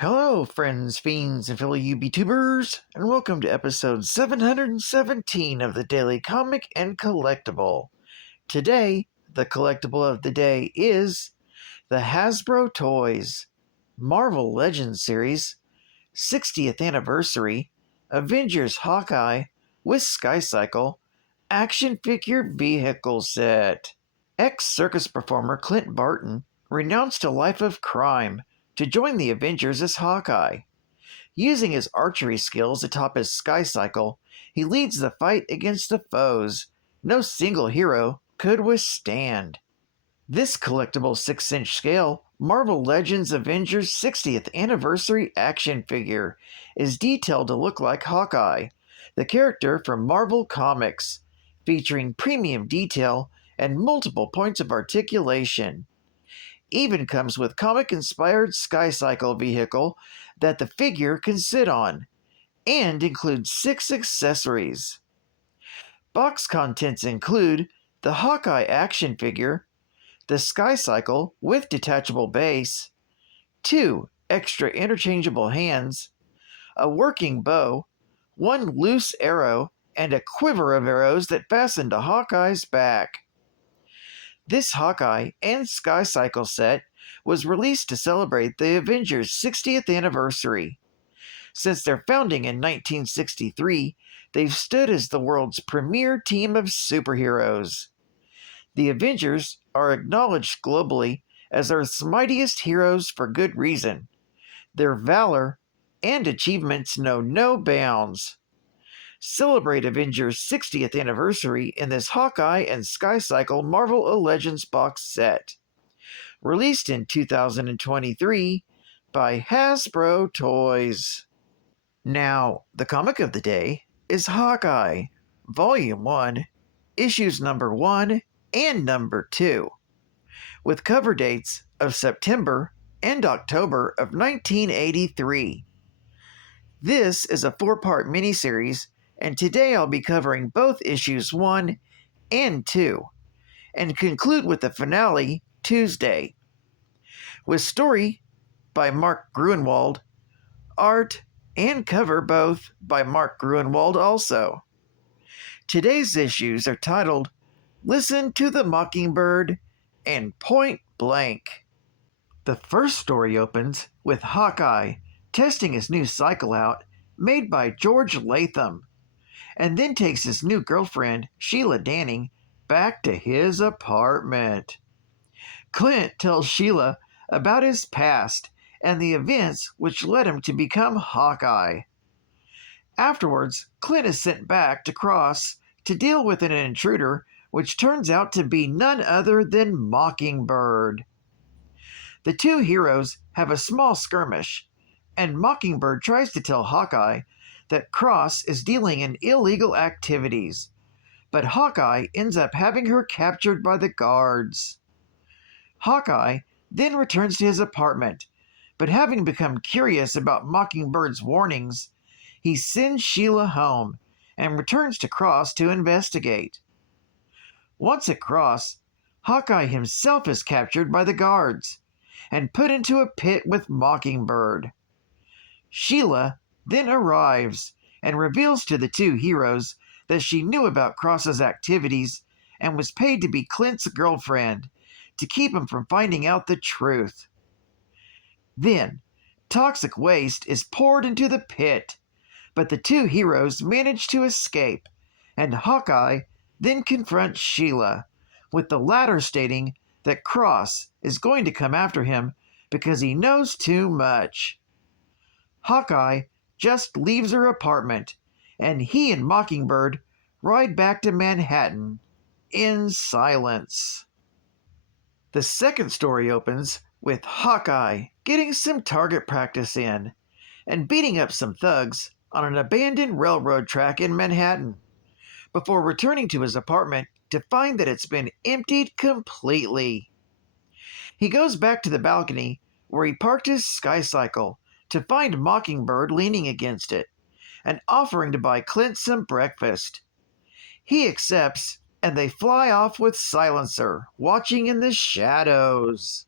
Hello, friends, fiends, and fellow UBTubers, and welcome to episode 717 of the Daily Comic and Collectible. Today, the collectible of the day is the Hasbro Toys Marvel Legends series 60th anniversary Avengers Hawkeye with Skycycle action figure vehicle set. Ex-circus performer Clint Barton renounced a life of crime to join the Avengers as Hawkeye. Using his archery skills atop his Skycycle, he leads the fight against the foes no single hero could withstand. This collectible 6-inch scale Marvel Legends Avengers 60th Anniversary action figure is detailed to look like Hawkeye, the character from Marvel Comics, featuring premium detail and multiple points of articulation. Even comes with comic-inspired Skycycle vehicle that the figure can sit on, and includes 6 accessories. Box contents include the Hawkeye action figure, the Skycycle with detachable base, 2 extra interchangeable hands, a working bow, 1 loose arrow, and a quiver of arrows that fasten to Hawkeye's back. This Hawkeye and Skycycle set was released to celebrate the Avengers' 60th anniversary. Since their founding in 1963, they've stood as the world's premier team of superheroes. The Avengers are acknowledged globally as Earth's mightiest heroes for good reason. Their valor and achievements know no bounds. Celebrate Avengers' 60th anniversary in this Hawkeye and Skycycle Marvel Legends box set. Released in 2023 by Hasbro Toys. Now, the comic of the day is Hawkeye, Volume 1, Issues number 1 and number 2, with cover dates of September and October of 1983. This is a 4-part miniseries, and today I'll be covering both issues 1 and 2, and conclude with the finale Tuesday. With story by Mark Gruenwald, art and cover both by Mark Gruenwald also. Today's issues are titled Listen to the Mockingbird and Point Blank. The first story opens with Hawkeye testing his new cycle out, made by George Latham, and then takes his new girlfriend, Sheila Danning, back to his apartment. Clint tells Sheila about his past and the events which led him to become Hawkeye. Afterwards, Clint is sent back to Cross to deal with an intruder which turns out to be none other than Mockingbird. The two heroes have a small skirmish, and Mockingbird tries to tell Hawkeye that Cross is dealing in illegal activities, but Hawkeye ends up having her captured by the guards. Hawkeye then returns to his apartment, but having become curious about Mockingbird's warnings, he sends Sheila home and returns to Cross to investigate. Once at Cross, Hawkeye himself is captured by the guards and put into a pit with Mockingbird. Sheila then arrives and reveals to the two heroes that she knew about Cross's activities and was paid to be Clint's girlfriend to keep him from finding out the truth. Then, toxic waste is poured into the pit, but the two heroes manage to escape, and Hawkeye then confronts Sheila, with the latter stating that Cross is going to come after him because he knows too much. Hawkeye just leaves her apartment, and he and Mockingbird ride back to Manhattan in silence. The second story opens with Hawkeye getting some target practice in and beating up some thugs on an abandoned railroad track in Manhattan, before returning to his apartment to find that it's been emptied completely. He goes back to the balcony where he parked his Skycycle to find Mockingbird leaning against it and offering to buy Clint some breakfast. He accepts, and they fly off with Silencer watching in the shadows.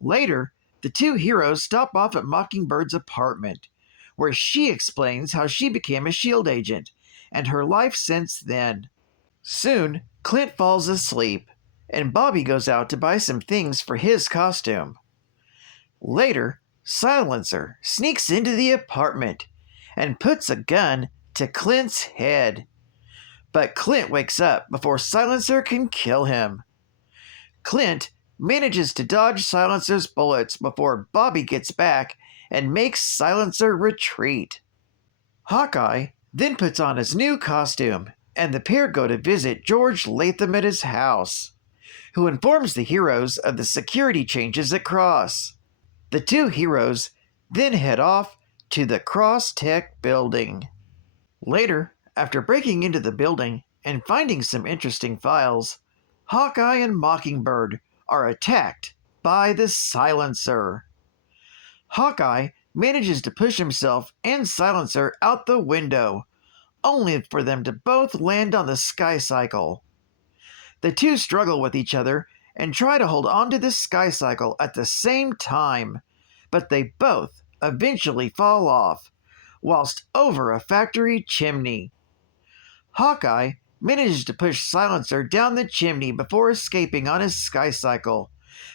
Later, The two heroes stop off at Mockingbird's apartment, where she explains how she became a SHIELD agent and her life since then. Soon, Clint falls asleep, and Bobby goes out to buy some things for his costume. Later, Silencer sneaks into the apartment and puts a gun to Clint's head. But Clint wakes up before Silencer can kill him. Clint manages to dodge Silencer's bullets before Bobby gets back and makes Silencer retreat. Hawkeye then puts on his new costume, and the pair go to visit George Latham at his house, who informs the heroes of the security changes at Cross. The two heroes then head off to the Cross Tech building. Later, after breaking into the building and finding some interesting files, Hawkeye and Mockingbird are attacked by the Silencer. Hawkeye manages to push himself and Silencer out the window, only for them to both land on the Skycycle. The two struggle with each other and try to hold onto the Skycycle at the same time, but they both eventually fall off, whilst over a factory chimney. Hawkeye manages to push Silencer down the chimney before escaping on his Skycycle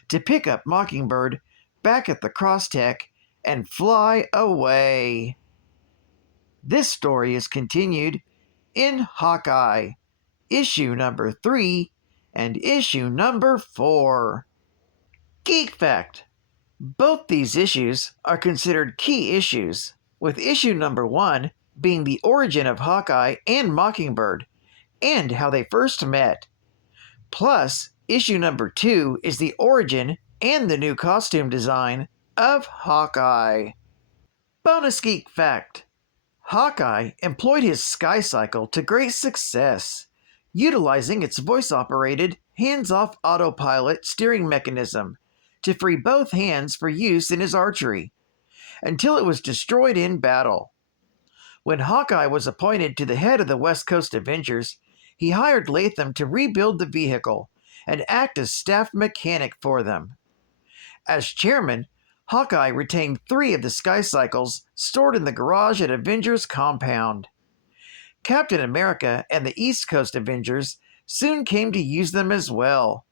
to pick up Mockingbird back at the Crosstech and fly away. This story is continued in Hawkeye, issue number 3 and issue number 4. Geek Fact: both these issues are considered key issues, with issue number 1 being the origin of Hawkeye and Mockingbird and how they first met. Plus, issue number 2 is the origin and the new costume design of Hawkeye. Bonus Geek Fact: Hawkeye employed his Skycycle to great success, utilizing its voice-operated, hands-off autopilot steering mechanism to free both hands for use in his archery, until it was destroyed in battle. When Hawkeye was appointed to the head of the West Coast Avengers, he hired Latham to rebuild the vehicle and act as staff mechanic for them. As chairman, Hawkeye retained 3 of the Skycycles stored in the garage at Avengers Compound. Captain America and the East Coast Avengers soon came to use them as well.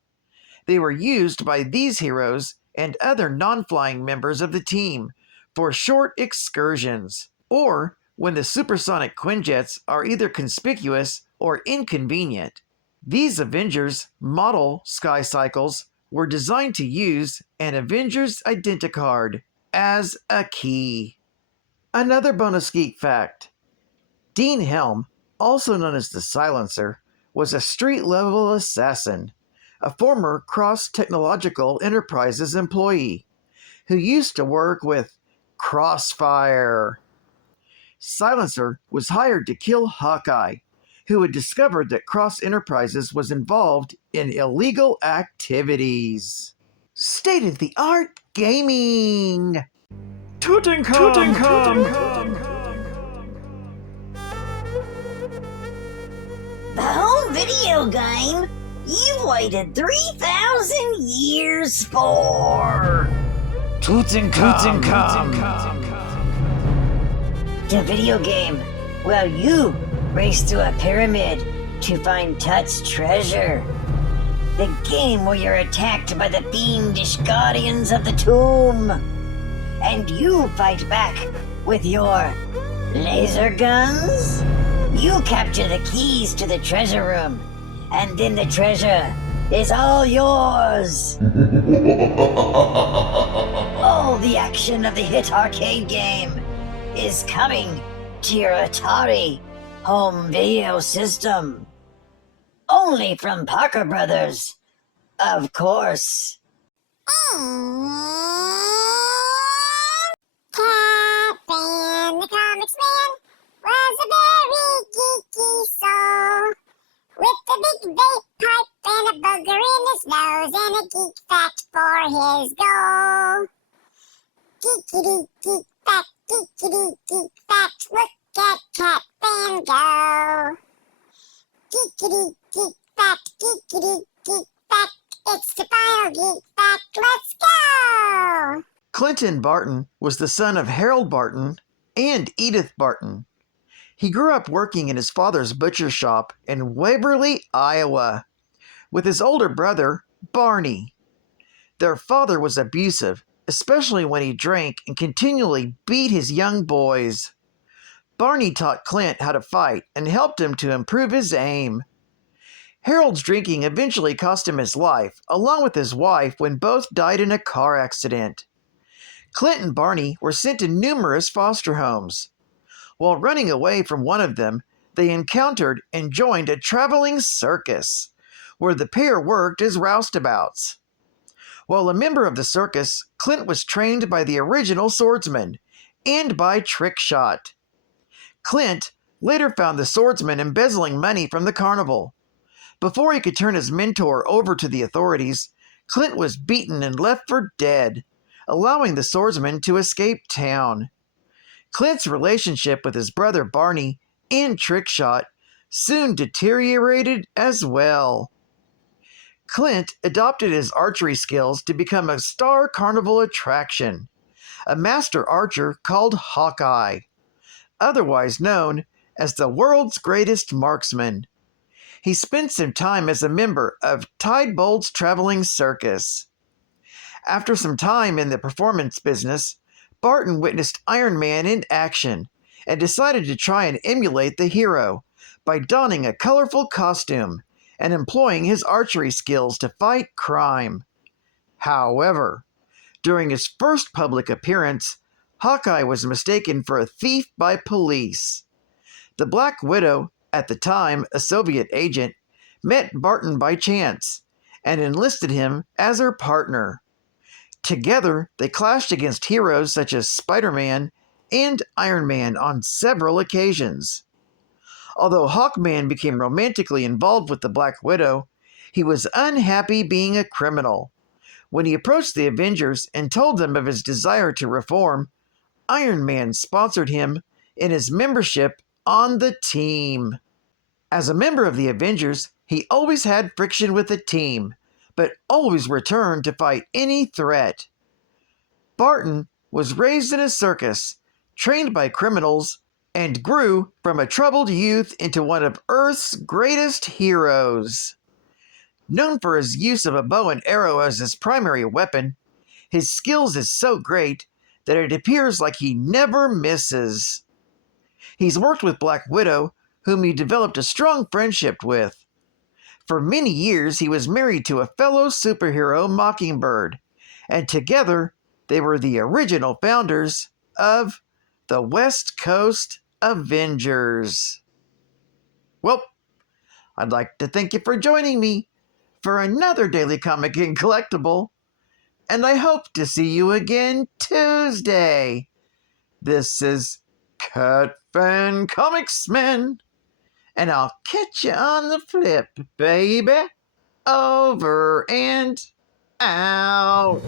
They were used by these heroes and other non-flying members of the team for short excursions, or when the supersonic Quinjets are either conspicuous or inconvenient. These Avengers model Skycycles were designed to use an Avengers Identicard as a key. Another bonus geek fact: Dean Helm, also known as the Silencer, was a street-level assassin, a former Cross Technological Enterprises employee who used to work with Crossfire. Silencer was hired to kill Hawkeye, who had discovered that Cross Enterprises was involved in illegal activities. State-of-the-art gaming! Tutankhamun! The home video game you've waited 3,000 years for! Tutankhamun! The video game where you race through a pyramid to find Tut's treasure. The game where you're attacked by the fiendish guardians of the tomb. And you fight back with your laser guns. You capture the keys to the treasure room, and then the treasure is all yours. All the action of the hit arcade game is coming to your Atari home video system. Only from Parker Brothers, of course. Captain the Comics Man was a very geeky soul, with a big vape pipe and a booger in his nose and a geek fact for his goal. Geekity geek fact, geekity geek fact, look at Captain go. Geekity geek fact, geekity geek fact, it's the final geek fact, let's go! Clinton Barton was the son of Harold Barton and Edith Barton. He grew up working in his father's butcher shop in Waverly, Iowa, with his older brother, Barney. Their father was abusive, especially when he drank and continually beat his young boys. Barney taught Clint how to fight and helped him to improve his aim. Harold's drinking eventually cost him his life, along with his wife, when both died in a car accident. Clint and Barney were sent to numerous foster homes. While running away from one of them, they encountered and joined a traveling circus, where the pair worked as roustabouts. While a member of the circus, Clint was trained by the original swordsman and by Trickshot. Clint later found the swordsman embezzling money from the carnival. Before he could turn his mentor over to the authorities, Clint was beaten and left for dead, allowing the swordsman to escape town. Clint's relationship with his brother Barney and Trickshot soon deteriorated as well. Clint adopted his archery skills to become a star carnival attraction, a master archer called Hawkeye, otherwise known as the world's greatest marksman. He spent some time as a member of Tide Bolt's traveling circus. After some time in the performance business, Barton witnessed Iron Man in action and decided to try and emulate the hero by donning a colorful costume and employing his archery skills to fight crime. However, during his first public appearance, Hawkeye was mistaken for a thief by police. The Black Widow, at the time a Soviet agent, met Barton by chance and enlisted him as her partner. Together, they clashed against heroes such as Spider-Man and Iron Man on several occasions. Although Hawkman became romantically involved with the Black Widow, he was unhappy being a criminal. When he approached the Avengers and told them of his desire to reform, Iron Man sponsored him in his membership on the team. As a member of the Avengers, he always had friction with the team, but always returned to fight any threat. Barton was raised in a circus, trained by criminals, and grew from a troubled youth into one of Earth's greatest heroes. Known for his use of a bow and arrow as his primary weapon, his skills is so great that it appears like he never misses. He's worked with Black Widow, whom he developed a strong friendship with. For many years, he was married to a fellow superhero, Mockingbird, and together they were the original founders of the West Coast Avengers. Well, I'd like to thank you for joining me for another Daily Comic and Collectible, and I hope to see you again Tuesday. This is Cat Fan Comics Man, and I'll catch you on the flip, baby. Over and out.